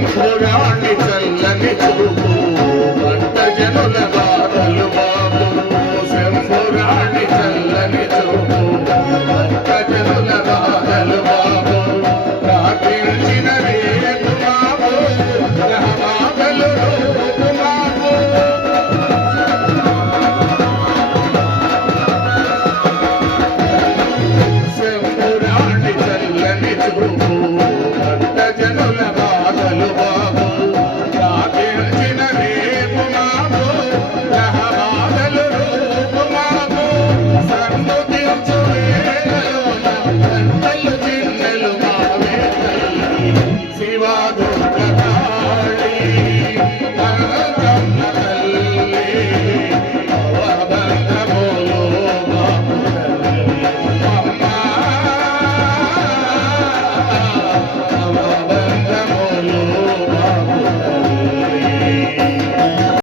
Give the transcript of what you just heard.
శంభురాణి చల్లని చూపు భక్త జనుల బాధలు బాబు శంభురాణి చల్లని చూపు భక్త జనుల బాధలు బాబు ప్రార్థించిన రేపు బాబు గ్రహబాధలు రూపు బాబు శంభురాణి చల్లని చూపు భక్త జనుల బాధలు బాబు ప్రార్థించిన రేపు బాబు గ్రహబాధలు రూపు బాబు సన్ముఖించు వేళలోన గంటలు చిన్నెలు మావే శివాగ